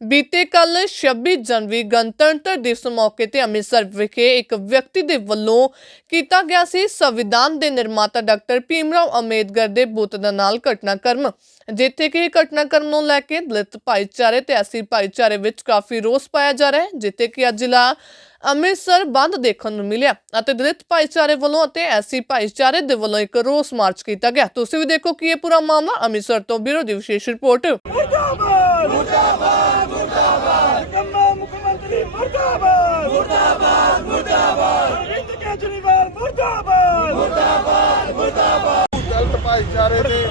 ਬੀਤੇ ਕੱਲ 26 ਜਨਵਰੀ ਗਣਤੰਤਰ ਦਿਵਸ ਮੌਕੇ ਤੇ ਅੰਮ੍ਰਿਤਸਰ ਵਿਖੇ ਇੱਕ ਵਿਅਕਤੀ ਦੇ ਵੱਲੋਂ ਕੀਤਾ ਗਿਆ ਸੀ ਸੰਵਿਧਾਨ ਦੇ ਨਿਰਮਾਤਾ ਡਾਕਟਰ ਭੀਮਰਾਓ ਅੰਬੇਦਕਰ ਦੇ ਬੁੱਤ ਦੇ ਨਾਲ ਘਟਨਾਕ੍ਰਮ, ਜਿੱਥੇ ਕਿ ਇਹ ਘਟਨਾਕ੍ਰਮ ਨੂੰ ਲੈ ਕੇ ਦਲਿਤ ਭਾਈਚਾਰੇ ਤੇ ਐਸੀ ਭਾਈਚਾਰੇ ਵਿੱਚ ਕਾਫੀ ਰੋਸ ਪਾਇਆ ਜਾ ਰਿਹਾ ਹੈ, ਜਿੱਥੇ ਕਿ ਅੱਜ ਜ਼ਿਲ੍ਹਾ ਅੰਮ੍ਰਿਤਸਰ ਬੰਦ ਦੇਖਣ ਨੂੰ ਮਿਲਿਆ ਅਤੇ ਦਲਿਤ ਭਾਈਚਾਰੇ ਵੱਲੋਂ ਅਤੇ ਐਸੀ ਭਾਈਚਾਰੇ ਦੇ ਵੱਲੋਂ ਇੱਕ ਰੋਸ ਮਾਰਚ ਕੀਤਾ ਗਿਆ। ਤੁਸੀਂ ਵੀ ਦੇਖੋ ਕਿ ਇਹ ਪੂਰਾ ਮਾਮਲਾ ਅੰਮ੍ਰਿਤਸਰ ਤੋਂ ਬਿਊਰੋ ਦੀ ਵਿਸ਼ੇਸ਼ ਰਿਪੋਰਟ। ਮੁਰਦਾਬਾਦ! ਮੁਰਦਾਬਾਦ ਕੰਮਾ ਮੁੱਖ ਮੰਤਰੀ ਮੁਰਦਾਬਾਦ ਮੁਰਦਾਬਾਦ ਮੁਰਦਾਬਾਦ ਅਰਵਿੰਦ ਕੇਜਰੀਵਾਲ ਮੁਰਦਾਬਾਦ ਮੁਰਦਾਬਾਦ ਦਲਿਤ ਭਾਈਚਾਰੇ ਦੇ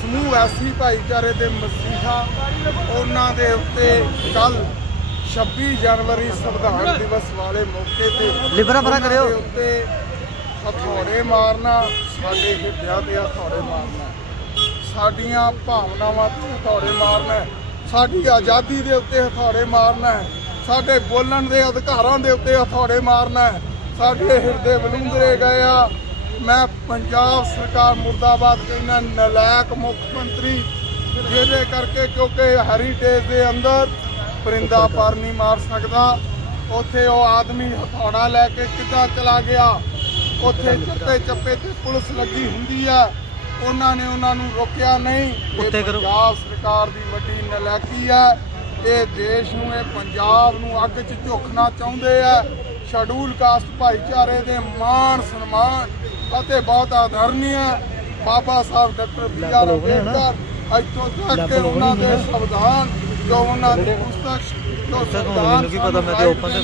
ਸਮੂਹ ਐਸੀ ਭਾਈਚਾਰੇ ਦੇ ਮਸੀਹਾ ਉਹਨਾਂ ਦੇ ਉੱਤੇ ਕੱਲ 26 ਜਨਵਰੀ ਸੰਵਿਧਾਨ ਦਿਵਸ ਵਾਲੇ ਮੌਕੇ ਤੇ ਲਿਬਰਾ ਪਰਾਂ ਕਰਿਓ। ਉੱਤੇ ਹਥੌੜੇ ਮਾਰਨਾ ਸਾਡੇ ਹਿੱਡਿਆਂ ਤੇ ਹਥੌੜੇ ਮਾਰਨਾ ਸਾਡੀਆਂ ਭਾਵਨਾਵਾਂ ਤੇ ਹਥੌੜੇ ਮਾਰਨਾ। ਸਾਡੀ ਆਜ਼ਾਦੀ ਦੇ ਉੱਤੇ ਹਥੌੜੇ ਮਾਰਨਾ। ਸਾਡੇ ਬੋਲਣ ਦੇ ਅਧਿਕਾਰਾਂ ਦੇ ਉੱਤੇ ਹਥੌੜੇ ਮਾਰਨਾ। ਸਾਡੇ ਹਿਰਦੇ ਬਲੂੰਦਰੇ ਗਏ ਆ ਮੈਂ ਪੰਜਾਬ ਸਰਕਾਰ ਮੁਰਦਾਬਾਦ ਕਹਿੰਦਾ ਨਲਾਇਕ ਮੁੱਖ ਮੰਤਰੀ ਜਿਹਦੇ ਕਰਕੇ ਕਿਉਂਕਿ ਹੈਰੀਟੇਜ ਦੇ ਅੰਦਰ ਪਰਿੰਦਾ ਪਰ ਨਹੀਂ ਮਾਰ ਸਕਦਾ ਉੱਥੇ ਉਹ ਆਦਮੀ ਹਥੌੜਾ ਲੈ ਕੇ ਕਿੱਦਾਂ ਚਲਾ ਗਿਆ? ਉੱਥੇ ਚੱਪੇ ਚੱਪੇ ਤੇ ਪੁਲਿਸ ਲੱਗੀ ਹੁੰਦੀ ਆ ਉਹਨਾਂ ਨੇ ਉਹਨਾਂ ਨੂੰ ਰੋਕਿਆ ਨਹੀਂ। ਕਰੋ। ਪੰਜਾਬ ਸਰਕਾਰ ਦੀ ਵੱਡੀ ਨਲਾਇਕੀ ਆ ਇਹ ਦੇਸ਼ ਨੂੰ ਇਹ ਪੰਜਾਬ ਨੂੰ ਅੱਗ 'ਚ ਝੋਖਣਾ ਚਾਹੁੰਦੇ ਆ। ਸ਼ਡਿਊਲ ਕਾਸਟ ਭਾਈਚਾਰੇ ਦੇ ਮਾਣ ਸਨਮਾਨ ਅਤੇ ਬਹੁਤ ਆਦਰਨੀय Baba Sahib doctor B R Ambedkar ਇੱਥੋਂ ਤੱਕ ਕਿ ਉਹਨਾਂ ਦੇ ਸੰਵਿਧਾਨ ਜੋ ਉਹਨਾਂ ਦੀ ਪੁਸਤਕ ਜੋ ਸੰਵਿਧਾਨ ਮੈਨੂੰ ਕੀ ਪਤਾ, ਮੈਂ ਤੇ ਤੇ